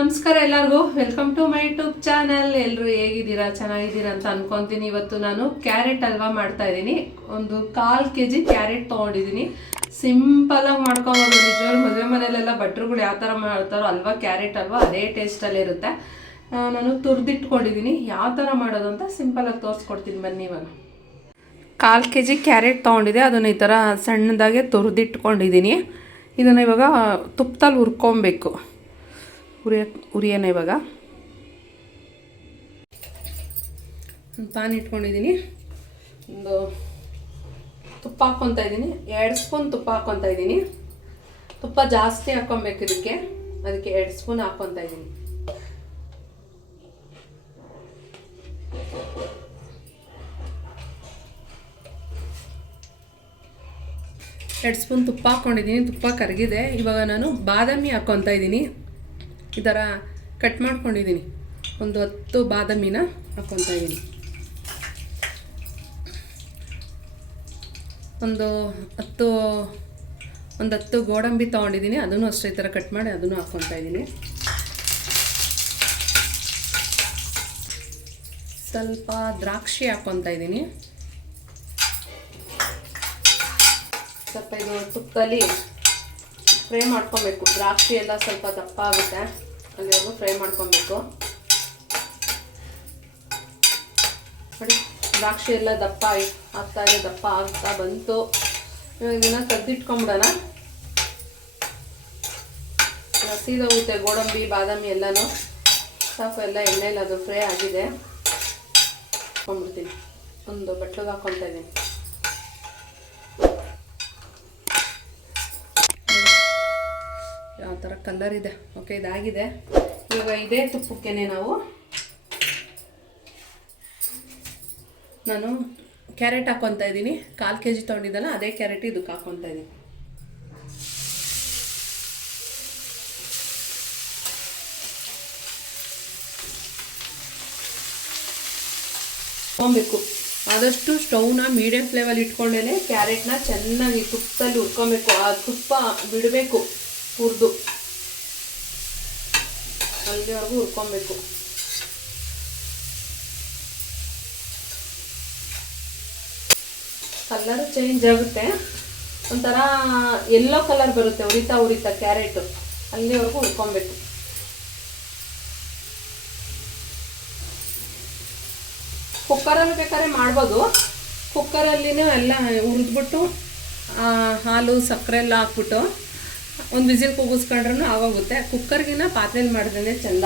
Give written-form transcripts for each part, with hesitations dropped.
ನಮಸ್ಕಾರ ಎಲ್ಲರಿಗೂ, welcome to my YouTube channel. ಎಲ್ಲರೂ ಹೇಗಿದ್ದೀರಾ? ಚೆನ್ನಾಗಿದ್ದೀರಾ ಅಂತ ಅನ್ಕೊಂತೀನಿ. ಇವತ್ತು ನಾನು ಕ್ಯಾರೆಟ್ ಹಲ್ವಾ ಮಾಡ್ತಾ ಇದ್ದೀನಿ. ಒಂದು 1/4 kg ಕ್ಯಾರೆಟ್ ತೊಗೊಂಡಿದ್ದೀನಿ. ಸಿಂಪಲಾಗಿ ಮಾಡ್ಕೊಬೋದು. ನಿಜವಾಗ್ಲೂ ಮದುವೆ ಮನೆಯಲ್ಲೆಲ್ಲ ಭಟ್ರುಗಳು ಯಾವ ಥರ ಮಾಡ್ತಾರೋ ಹಲ್ವಾ, ಕ್ಯಾರೆಟ್ ಹಲ್ವಾ ಅದೇ ಟೇಸ್ಟಲ್ಲೇ ಇರುತ್ತೆ. ನಾನು ತುರಿದಿಟ್ಕೊಂಡಿದ್ದೀನಿ. ಯಾವ ಥರ ಮಾಡೋದು ಅಂತ ಸಿಂಪಲಾಗಿ ತೋರಿಸ್ಕೊಡ್ತೀನಿ ಬನ್ನಿ. ಇವಾಗ 1/4 kg ಕ್ಯಾರೆಟ್ ತೊಗೊಂಡಿದ್ದೆ. ಅದನ್ನು ಈ ಥರ ಸಣ್ಣದಾಗೆ ತುರಿದಿಟ್ಕೊಂಡಿದ್ದೀನಿ. ಇದನ್ನು ಇವಾಗ ತುಪ್ಪದಲ್ಲಿ ಹುರ್ಕೊಬೇಕು. ಉರಿಯೋಣ. ಇವಾಗ ಪಾನ್ ಇಟ್ಕೊಂಡಿದ್ದೀನಿ. ಒಂದು ತುಪ್ಪ ಹಾಕ್ಕೊತಾ ಇದ್ದೀನಿ. 2 ಸ್ಪೂನ್ ತುಪ್ಪ ಹಾಕ್ಕೊತಾ ಇದ್ದೀನಿ. ತುಪ್ಪ ಜಾಸ್ತಿ ಹಾಕ್ಕೊಬೇಕು ಅದಕ್ಕೆ 2 ಸ್ಪೂನ್ ಹಾಕ್ಕೊತಾ ಇದ್ದೀನಿ. ಎರಡು ಸ್ಪೂನ್ ತುಪ್ಪ ಹಾಕ್ಕೊಂಡಿದ್ದೀನಿ. ತುಪ್ಪ ಕರಗಿದೆ. ಇವಾಗ ನಾನು ಬಾದಾಮಿ ಹಾಕ್ಕೊತಾ ಇದ್ದೀನಿ. ಈ ಥರ ಕಟ್ ಮಾಡ್ಕೊಂಡಿದ್ದೀನಿ. ಒಂದು 10 ಬಾದಾಮಿನ ಹಾಕ್ಕೊತಾ ಇದ್ದೀನಿ. ಒಂದು 10 ಗೋಡಂಬಿ ತೊಗೊಂಡಿದ್ದೀನಿ. ಅದನ್ನು ಅಷ್ಟೇ ಈ ಥರ ಕಟ್ ಮಾಡಿ ಅದನ್ನು ಹಾಕ್ಕೊತಾ ಇದ್ದೀನಿ. ಸ್ವಲ್ಪ ದ್ರಾಕ್ಷಿ ಹಾಕ್ಕೊತಾ ಇದ್ದೀನಿ. ಸ್ವಲ್ಪ ಇದು ತುಪ್ಪದಲ್ಲಿ ಫ್ರೈ ಮಾಡ್ಕೊಬೇಕು. ದ್ರಾಕ್ಷಿ ಎಲ್ಲ ಸ್ವಲ್ಪ ದಪ್ಪ ಆಗುತ್ತೆ, ಅಲ್ಲಿವರೆಗೂ ಫ್ರೈ ಮಾಡ್ಕೊಬೇಕು. ನೋಡಿ, ದ್ರಾಕ್ಷಿ ಎಲ್ಲ ದಪ್ಪ ಆಗ್ತಾ ಇದೆ. ದಪ್ಪ ಆಗ್ತಾ ಬಂತು. ಇವಾಗ ಇದನ್ನು ತೆಗೆದಿಟ್ಕೊಂಬಿಡೋಣ. ಸೀದೋಗುತ್ತೆ ಗೋಡಂಬಿ ಬಾದಾಮಿ ಎಲ್ಲನೂ. ಸಾಕು, ಎಲ್ಲ ಎಣ್ಣೆಯಲ್ಲಿ ಅದು ಫ್ರೈ ಆಗಿದೆ. ಹಾಕ್ಕೊಂಡ್ಬಿಡ್ತೀನಿ. ಒಂದು ಬಟ್ಲಿಗೆ ಹಾಕ್ಕೊತಾ ಇದ್ದೀನಿ. ಯಾವ ಥರ ಕಲರ್ ಇದೆ. ಓಕೆ, ಇದಾಗಿದೆ. ಇವಾಗ ಇದೇ ತುಪ್ಪಕ್ಕೆ ನಾನು ಕ್ಯಾರೆಟ್ ಹಾಕ್ಕೊತಾ ಇದ್ದೀನಿ. 1/4 kg ತೊಗೊಂಡಿದ್ದಲ್ಲ, ಅದೇ ಕ್ಯಾರೆಟ್ ಇದಕ್ಕೆ ಹಾಕ್ಕೊತಾ ಇದ್ದೀನಿ. ಹುರ್ಕೊಬೇಕು. ಆದಷ್ಟು ಸ್ಟವ್ನ ಮೀಡಿಯಂ ಫ್ಲೇಮಲ್ಲಿ ಇಟ್ಕೊಂಡೇ ಕ್ಯಾರೆಟ್ನ ಚೆನ್ನಾಗಿ ತುಪ್ಪದಲ್ಲಿ ಹುರ್ಕೊಬೇಕು. ಆ ತುಪ್ಪ ಬಿಡಬೇಕು, ಹುರಿದು ಅಲ್ಲಿವರೆಗೂ ಹುರ್ಕೊಬೇಕು. ಕಲರ್ ಚೇಂಜ್ ಆಗುತ್ತೆ, ಒಂಥರ ಯೆಲ್ಲೋ ಕಲರ್ ಬರುತ್ತೆ. ಉರಿತಾ ಕ್ಯಾರೆಟು ಅಲ್ಲಿವರೆಗೂ ಹುರ್ಕೊಬೇಕು. ಕುಕ್ಕರಲ್ಲಿ ಬೇಕಾದ್ರೆ ಮಾಡ್ಬೋದು. ಕುಕ್ಕರಲ್ಲಿನೂ ಎಲ್ಲ ಹುರಿದ್ಬಿಟ್ಟು ಹಾಲು ಸಕ್ಕರೆ ಎಲ್ಲ ಹಾಕ್ಬಿಟ್ಟು ಒಂದು ವಿಸಿಲ್ ಕೂಗಿಸ್ಕೊಂಡ್ರೂ ಆಗೋಗುತ್ತೆ. ಕುಕ್ಕರ್ಗಿನ ಪಾತ್ರೆಯಲ್ಲಿ ಮಾಡಿದ್ರೆ ಚೆಂದ.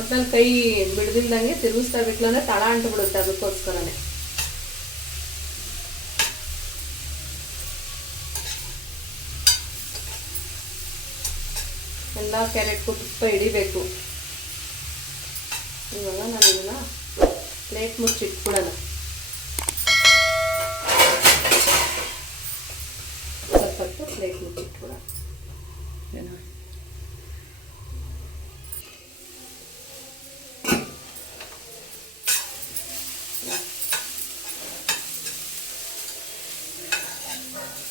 ಒಟ್ಟಲ್ಲಿ ಕೈ ಬಿಡ್ದಿಲ್ದಂಗೆ ತಿರುಗಿಸ್ತಾ ಇರ್ಬೇಕಿಲ್ಲ ಅಂದರೆ ತಳ ಅಂಟುಬಿಡುತ್ತೆ. ಅದಕ್ಕೋಸ್ಕರನೇ ಎಲ್ಲ ಕ್ಯಾರೆಟ್ಗೂ ತುಪ್ಪ ಹಿಡಿಬೇಕು. ಇವಾಗ ನಾನು ಇದನ್ನು ಪ್ಲೇಟ್ ಮುಚ್ಚಿಟ್ಬಿಡೋಣ. ಪ್ಲೇಟ್ ಮುಚ್ಚಿಟ್ಬಿಡೋಣ.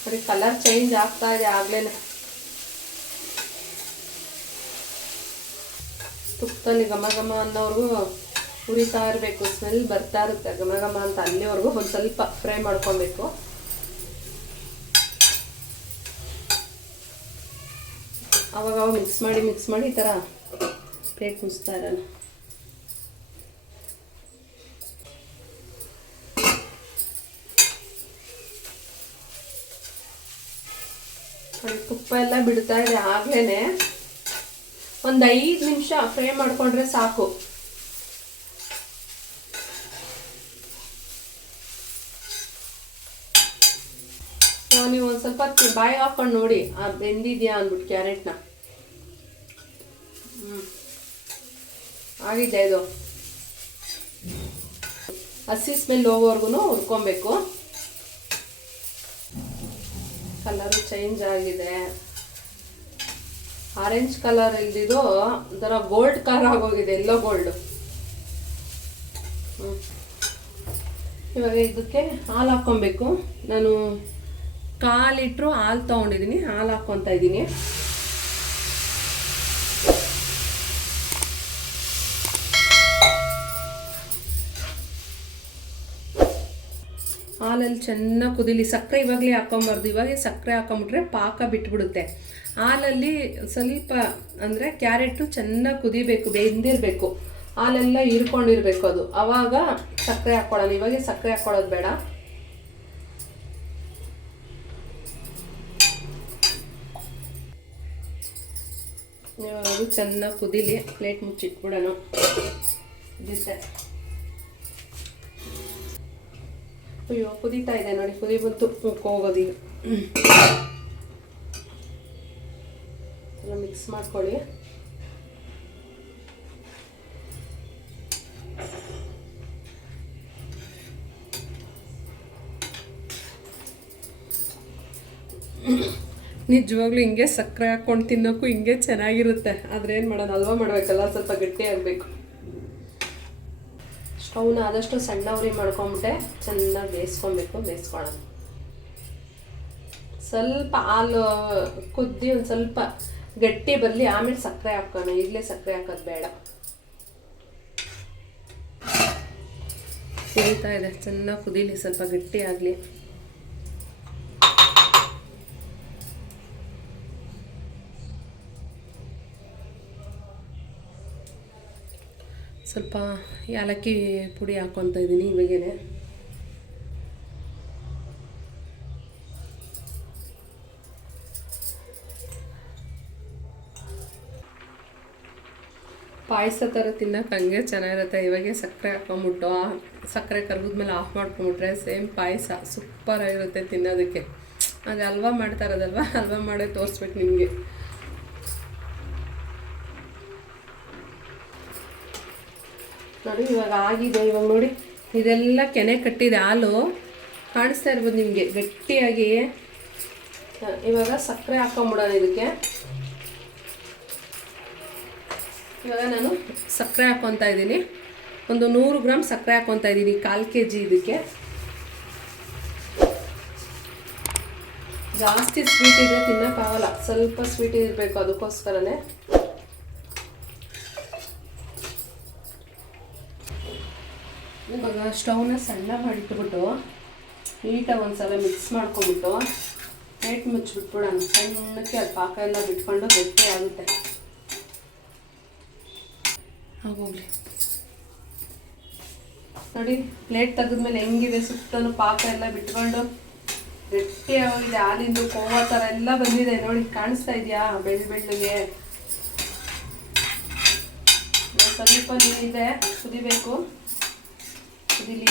ನೋಡಿ, ಕಲರ್ ಚೇಂಜ್ ಆಗ್ತಾ ಇದೆ ಆಗ್ಲೇನೆ. ತುಪ್ಪದಲ್ಲಿ ಘಮ ಘಮ ಅನ್ನೋವರೆಗೂ ಹುರಿತಾ ಇರಬೇಕು. ಸ್ಮೆಲ್ ಬರ್ತಾ ಇರುತ್ತೆ ಘಮ ಘಮ ಅಂತ. ಅಲ್ಲಿವರೆಗೂ ಒಂದು ಸ್ವಲ್ಪ ಫ್ರೈ ಮಾಡ್ಕೊಬೇಕು. ಅವಾಗ ಮಿಕ್ಸ್ ಮಾಡಿ ಈ ಥರ ಪ್ಲೇಟ್ ಮುಚ್ತಾ ಇರೋಣ. ತುಪ್ಪ ಎಲ್ಲ ಬಿಡ್ತಾ ಇದೆ ಆಗ್ಲೇ. ಒಂದು 5 ನಿಮಿಷ ಫ್ರೈ ಮಾಡಿಕೊಂಡ್ರೆ ಸಾಕು. ನೀವು ಒಂದು ಸ್ವಲ್ಪ ಬಾಯಿ ಹಾಕೊಂಡು ನೋಡಿ ಬೆಂದಿದ್ಯಾ ಅಂದ್ಬಿಟ್ಟು ಕ್ಯಾರೆಟ್ನ. ಆಗಿದೆ. ಇದು ಹಸಿ ಸ್ಮೆಲ್ ಹೋಗೋವರೆಗೂ ಹುರ್ಕೊಬೇಕು. ಕಲರು ಚೇಂಜ್ ಆಗಿದೆ. ಆರೆಂಜ್ ಕಲರ್ ಇಲ್ದಿದ್ದು ಒಂಥರ ಗೋಲ್ಡ್ ಕಲರ್ ಆಗೋಗಿದೆ, ಎಲ್ಲೋ ಗೋಲ್ಡ್. ಇವಾಗ ಇದಕ್ಕೆ ಹಾಲು ಹಾಕ್ಕೊಬೇಕು. ನಾನು 1/4 ಲೀಟ್ರು ಹಾಲು ತೊಗೊಂಡಿದ್ದೀನಿ. ಹಾಲು ಹಾಕ್ಕೊತಾ ಇದ್ದೀನಿ. ಹಾಲಲ್ಲಿ ಚೆನ್ನಾಗಿ ಕುದೀಲಿ. ಸಕ್ಕರೆ ಇವಾಗಲೇ ಹಾಕ್ಕೊಂಬಾರ್ದು. ಇವಾಗ ಸಕ್ಕರೆ ಹಾಕೊಂಬಿಟ್ರೆ ಪಾಕ ಬಿಟ್ಬಿಡುತ್ತೆ. ಹಾಲಲ್ಲಿ ಸ್ವಲ್ಪ ಅಂದರೆ ಕ್ಯಾರೆಟು ಚೆನ್ನಾಗಿ ಕುದಿಬೇಕು, ಬೆಂದಿರಬೇಕು, ಹಾಲೆಲ್ಲ ಹೀರ್ಕೊಂಡಿರ್ಬೇಕು. ಅದು ಆವಾಗ ಸಕ್ಕರೆ ಹಾಕ್ಕೊಳ್ಳೋಣ. ಇವಾಗ ಸಕ್ಕರೆ ಹಾಕ್ಕೊಳ್ಳೋದು ಬೇಡ. ಅದು ಚೆನ್ನಾಗಿ ಕುದೀಲಿ. ಪ್ಲೇಟ್ ಮುಚ್ಚಿಟ್ಬಿಡೋಣ. ಇದಿರುತ್ತೆ. ಅಯ್ಯೋ ಕುದೀತಾ ಇದೆ ನೋಡಿ, ಕುದಿ ಬಂತು. ಹೋಗೋದು ಈಗ. ಎಲ್ಲ ಮಿಕ್ಸ್ ಮಾಡ್ಕೊಳ್ಳಿ. ನಿಜವಾಗ್ಲೂ ಹಿಂಗೆ ಸಕ್ಕರೆ ಹಾಕ್ಕೊಂಡು ತಿನ್ನೋಕ್ಕೂ ಹಿಂಗೆ ಚೆನ್ನಾಗಿರುತ್ತೆ. ಆದರೆ ಏನು ಮಾಡೋದು, ಹಲ್ವಾ ಮಾಡಬೇಕಲ್ಲ, ಸ್ವಲ್ಪ ಗಟ್ಟಿ ಆಗಬೇಕು. ಸ್ಟವ್ನ ಆದಷ್ಟು ಸಣ್ಣ ಉರಿ ಮಾಡ್ಕೊಂಬಿಟ್ಟೆ ಚೆನ್ನಾಗಿ ಬೇಯಿಸ್ಕೊಳ್ಳೋಣ. ಸ್ವಲ್ಪ ಹಾಲು ಕುದ್ದಿ ಒಂದು ಸ್ವಲ್ಪ ಗಟ್ಟಿ ಬರಲಿ, ಆಮೇಲೆ ಸಕ್ಕರೆ ಹಾಕೋಣ. ಈಗಲೇ ಸಕ್ಕರೆ ಹಾಕೋದು ಬೇಡ. ಕುದೀತಾ ಇದೆ, ಚೆನ್ನಾಗಿ ಕುದೀಲಿ, ಸ್ವಲ್ಪ ಗಟ್ಟಿ ಆಗಲಿ. ಸ್ವಲ್ಪ ಏಲಕ್ಕಿ ಪುಡಿ ಹಾಕ್ಕೊತಾ ಇದ್ದೀನಿ ಇವಾಗೇನೆ. ಪಾಯಸ ಥರ ತಿನ್ನೋಕೆ ಹಂಗೆ ಚೆನ್ನಾಗಿರುತ್ತೆ. ಇವಾಗೆ ಸಕ್ಕರೆ ಹಾಕ್ಕೊಂಬಿಟ್ಟು ಸಕ್ಕರೆ ಕರಗಿದ್ಮೇಲೆ ಆಫ್ ಮಾಡ್ಕೊಂಬಿಟ್ರೆ ಸೇಮ್ ಪಾಯಸ ಸೂಪರಾಗಿರುತ್ತೆ ತಿನ್ನೋದಕ್ಕೆ. ಅದು ಹಲ್ವಾ ಮಾಡ್ತಾ ಇರೋದಲ್ವ, ಹಲ್ವಾ ಮಾಡೇ ತೋರಿಸ್ಬೇಕು ನಿಮಗೆ. ನೋಡಿ ಇವಾಗ ಆಗಿದೆ. ಇವಾಗ ನೋಡಿ ಇದೆಲ್ಲ ಕೆನೆ ಕಟ್ಟಿದೆ, ಹಾಲು ಕಾಣಿಸ್ತಾ ಇರ್ಬೋದು ನಿಮಗೆ ಗಟ್ಟಿಯಾಗಿ. ಇವಾಗ ಸಕ್ಕರೆ ಹಾಕೊಂಬಿಡೋಣ ಇದಕ್ಕೆ. ಇವಾಗ ನಾನು ಸಕ್ಕರೆ ಹಾಕ್ಕೊತಾ ಇದ್ದೀನಿ. ಒಂದು 100 ಗ್ರಾಮ್ ಸಕ್ಕರೆ ಹಾಕ್ಕೊತಾ ಇದ್ದೀನಿ, 1/4 kg ಇದಕ್ಕೆ. ಜಾಸ್ತಿ ಸ್ವೀಟ್ ಇದ್ರೆ ತಿನ್ನೋಕ್ಕಾಗಲ್ಲ, ಸ್ವಲ್ಪ ಸ್ವೀಟ್ ಇರಬೇಕು, ಅದಕ್ಕೋಸ್ಕರನೇ. ಇವಾಗ ಸ್ಟವ್ನ ಸಣ್ಣ ಮಾಡಿಟ್ಬಿಟ್ಟು ನೀಟಾಗಿ ಒಂದ್ಸಲ ಮಿಕ್ಸ್ ಮಾಡ್ಕೊಂಬಿಟ್ಟು ಪ್ಲೇಟ್ ಮುಚ್ಚಿಬಿಟ್ಬಿಡೋಣ. ಸಣ್ಣಕ್ಕೆ ಅದು ಪಾಕ ಎಲ್ಲ ಬಿಟ್ಕೊಂಡು ಗಟ್ಟಿ ಆಗುತ್ತೆ. ಆಗೋಗ್ಲಿ ನೋಡಿ, ಪ್ಲೇಟ್ ತೆಗೆದ್ಮೇಲೆ ಹೆಂಗಿದೆ, ಸುತ್ತಲೂ ಪಾಕ ಎಲ್ಲ ಬಿಟ್ಕೊಂಡು ಗಟ್ಟಿ ಆಗಿದೆ. ಹಾಲಿಂದು ಕೋವಾ ಥರ ಎಲ್ಲ ಬಂದಿದೆ ನೋಡಿ, ಕಾಣಿಸ್ತಾ ಇದೆಯಾ ಬೆಳ್ಳಗೆ. ಸ್ವಲ್ಪ ನೀರಿದೆ, ಕುದಿಬೇಕು, ಕುದಿಲಿ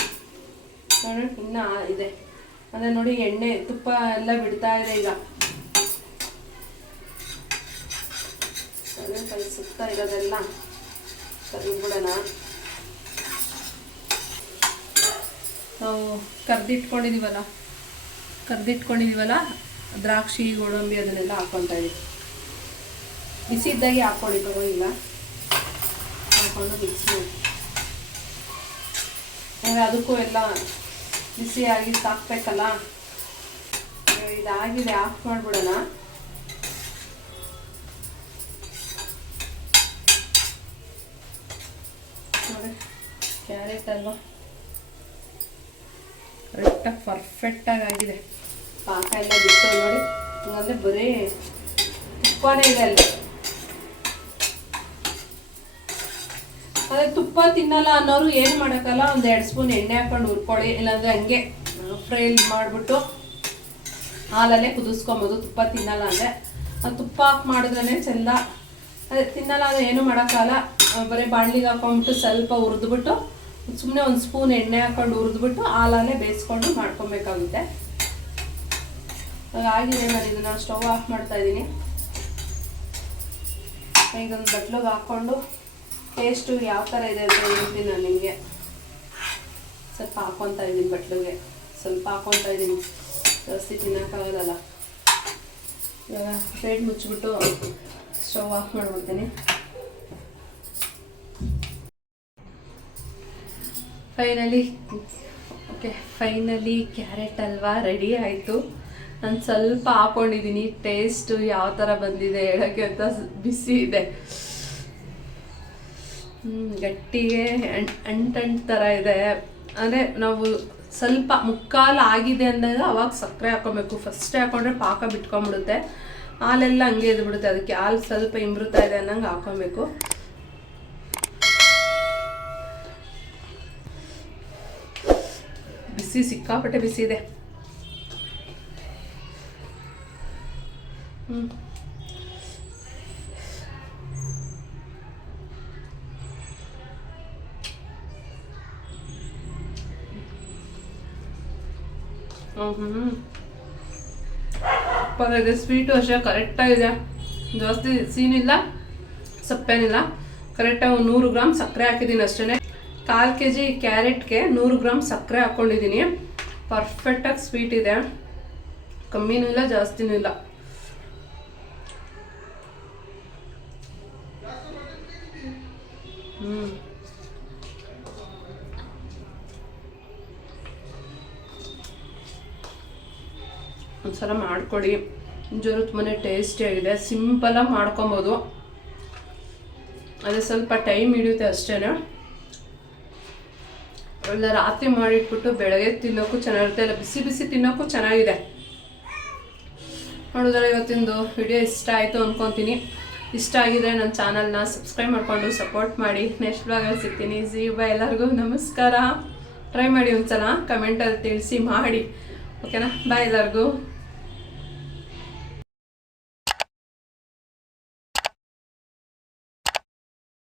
ನೋಡಿ. ಇನ್ನೂ ಇದೆ ಅಂದರೆ ನೋಡಿ, ಎಣ್ಣೆ ತುಪ್ಪ ಎಲ್ಲ ಬಿಡ್ತಾ ಇದೆ ಈಗ. ಅದೇ ಸುತ್ತ ಇರೋದೆಲ್ಲ ಕರಿಬಿಡೋಣ. ನಾವು ಕರ್ದಿಟ್ಕೊಂಡಿದ್ದೀವಲ್ಲ ದ್ರಾಕ್ಷಿ, ಗೋಡಂಬಿ ಅದನ್ನೆಲ್ಲ ಹಾಕ್ಕೊತಾ ಇದೀವಿ. ಬಿಸಿ ಇದ್ದಾಗೆ ಹಾಕ್ಕೊಳ್ಳಿ, ಪರವಾಗಿಲ್ಲ. ಹಾಕ್ಕೊಂಡು ಮಿಕ್ಸ್ ಮಾಡಿ. ಅದಕ್ಕೂ ಎಲ್ಲ ಬಿಸಿಯಾಗಿ ಸಾಕ್ಬೇಕಲ್ಲ. ಇದಾಗಿದೆ, ಆಫ್ ಮಾಡಿಬಿಡೋಣ. ನೋಡಿ ಕ್ಯಾರೆಟ್ ಅಲ್ವಾ ಕರೆಕ್ಟಾಗಿ ಪರ್ಫೆಕ್ಟಾಗಿ ಆಗಿದೆ. ಪಾಕ ಎಲ್ಲ ಬಿಟ್ಟು ನೋಡಿ, ಹಂಗಂದ್ರೆ ಬರೀ ತುಪ್ಪನೇ ಇದೆ ಅಲ್ಲಿ. ಅದೇ ತುಪ್ಪ ತಿನ್ನಲ್ಲ ಅನ್ನೋರು ಏನು ಮಾಡೋಕ್ಕಲ್ಲ, ಒಂದು 2 ಸ್ಪೂನ್ ಎಣ್ಣೆ ಹಾಕೊಂಡು ಹುರ್ಕೊಳ್ಳಿ. ಇಲ್ಲಾಂದರೆ ಹಂಗೆ ಫ್ರೈ ಮಾಡಿಬಿಟ್ಟು ಹಾಲಲ್ಲೇ ಕುದಿಸ್ಕೊಬೋದು. ತುಪ್ಪ ತಿನ್ನಲ್ಲ ಅಂದರೆ ಅದು ತುಪ್ಪ ಹಾಕಿ ಮಾಡಿದ್ರೇ ಚೆಂದ. ಅದೇ ತಿನ್ನಲ್ಲ ಅಂದರೆ ಏನು ಮಾಡೋಕ್ಕಲ್ಲ, ಬರೀ ಬಾಣಲಿಗೆ ಹಾಕೊಂಡ್ಬಿಟ್ಟು ಸ್ವಲ್ಪ ಹುರಿದ್ಬಿಟ್ಟು ಸುಮ್ಮನೆ 1 ಸ್ಪೂನ್ ಎಣ್ಣೆ ಹಾಕೊಂಡು ಹುರಿದ್ಬಿಟ್ಟು ಹಾಲಲ್ಲೇ ಬೇಯಿಸ್ಕೊಂಡು ಮಾಡ್ಕೊಬೇಕಾಗುತ್ತೆ. ಆಗಿದೆ. ನಾನು ಇದನ್ನು ಸ್ಟವ್ ಆಫ್ ಮಾಡ್ತಾ ಇದ್ದೀನಿ. ಈಗ ಒಂದು ಬಟ್ಲಿಗೆ ಹಾಕ್ಕೊಂಡು ಟೇಸ್ಟು ಯಾವ ಥರ ಇದೆ ಅಂತ ಹೇಳ್ತೀನಿ ನಾನು ನಿಮಗೆ. ಸ್ವಲ್ಪ ಹಾಕ್ಕೊತಾ ಇದ್ದೀನಿ ಬಟ್ಲಿಗೆ, ಸ್ವಲ್ಪ ಹಾಕ್ಕೊತಾ ಇದ್ದೀನಿ, ಜಾಸ್ತಿ ತಿನ್ನೋಕ್ಕಾಗಲ್ಲ. ಇವಾಗ ಪ್ಲೇಟ್ ಮುಚ್ಚಿಬಿಟ್ಟು ಸ್ಟವ್ ಆಫ್ ಮಾಡ್ಬಿಡ್ತೀನಿ. ಫೈನಲಿ ಕ್ಯಾರೆಟ್ ಹಲ್ವಾ ರೆಡಿ ಆಯಿತು. ನಾನು ಸ್ವಲ್ಪ ಹಾಕೊಂಡಿದ್ದೀನಿ, ಟೇಸ್ಟು ಯಾವ ಥರ ಬಂದಿದೆ ಹೇಳೋಕ್ಕೆ ಅಂತ ಬಿಸಿ ಇದೆ. ಗಟ್ಟಿಗೆ ಅಂಟಂಟು ಥರ ಇದೆ. ಅಂದರೆ ನಾವು ಸ್ವಲ್ಪ ಮುಕ್ಕಾಲು ಆಗಿದೆ ಅಂದಾಗ ಅವಾಗ ಸಕ್ಕರೆ ಹಾಕ್ಕೊಬೇಕು. ಫಸ್ಟೇ ಹಾಕೊಂಡ್ರೆ ಪಾಕ ಬಿಟ್ಕೊಂಡ್ಬಿಡುತ್ತೆ, ಹಾಲೆಲ್ಲ ಹಂಗೆ ಎದ್ಬಿಡುತ್ತೆ. ಅದಕ್ಕೆ ಹಾಲು ಸ್ವಲ್ಪ ಇಂಬ್ರುತ್ತಾ ಇದೆ ಅನ್ನಂಗೆ ಹಾಕ್ಕೊಬೇಕು. ಬಿಸಿ ಸಿಕ್ಕಾಪಟ್ಟೆ ಬಿಸಿ ಇದೆ. ಸೂಪರಾಗಿದೆ. ಸ್ವೀಟು ಅಷ್ಟೇ ಕರೆಕ್ಟಾಗಿದೆ, ಜಾಸ್ತಿ ಸೀನಿಲ್ಲ ಸಪ್ಪೇನಿಲ್ಲ. ಕರೆಕ್ಟಾಗಿ 100 ಗ್ರಾಮ್ ಸಕ್ಕರೆ ಹಾಕಿದ್ದೀನಿ ಅಷ್ಟೇ. 1/4 kg ಕ್ಯಾರೆಟ್ಗೆ 100 ಗ್ರಾಮ್ ಸಕ್ಕರೆ ಹಾಕ್ಕೊಂಡಿದ್ದೀನಿ. ಪರ್ಫೆಕ್ಟಾಗಿ ಸ್ವೀಟ್ ಇದೆ, ಕಮ್ಮಿನೂ ಇಲ್ಲ ಜಾಸ್ತಿನೂ ಇಲ್ಲ. ಒಂದ್ಸಲ ಮಾಡ್ಕೊಡಿ, ಜೋರು ತುಂಬಾ ಟೇಸ್ಟಿಯಾಗಿದೆ. ಸಿಂಪಲಾಗಿ ಮಾಡ್ಕೊಬೋದು, ಅದೇ ಸ್ವಲ್ಪ ಟೈಮ್ ಹಿಡಿಯುತ್ತೆ ಅಷ್ಟೇ. ಎಲ್ಲ ರಾತ್ರಿ ಮಾಡಿಟ್ಬಿಟ್ಟು ಬೆಳಗ್ಗೆ ತಿನ್ನೋಕ್ಕೂ ಚೆನ್ನಾಗಿರುತ್ತೆ, ಇಲ್ಲ ಬಿಸಿ ಬಿಸಿ ತಿನ್ನೋಕ್ಕೂ ಚೆನ್ನಾಗಿದೆ. ನೋಡಿದ್ರೆ ಇವತ್ತಿಂದು ವಿಡಿಯೋ ಇಷ್ಟ ಆಯಿತು ಅಂದ್ಕೊತೀನಿ. ಇಷ್ಟ ಆಗಿದ್ರೆ ನನ್ನ ಚಾನಲ್ನ ಸಬ್ಸ್ಕ್ರೈಬ್ ಮಾಡಿಕೊಂಡು ಸಪೋರ್ಟ್ ಮಾಡಿ. ನೆಕ್ಸ್ಟ್ ಬ್ಲಾಗಲ್ಲಿ ಸಿಗ್ತೀನಿ. ಬಾಯ್, ಎಲ್ಲರಿಗೂ ನಮಸ್ಕಾರ. ಟ್ರೈ ಮಾಡಿ ಒಂದ್ಸಲ, ಕಮೆಂಟಲ್ಲಿ ತಿಳಿಸಿ ಮಾಡಿ, ಓಕೆನಾ? ಬಾಯ್ ಎಲ್ಲರಿಗೂ.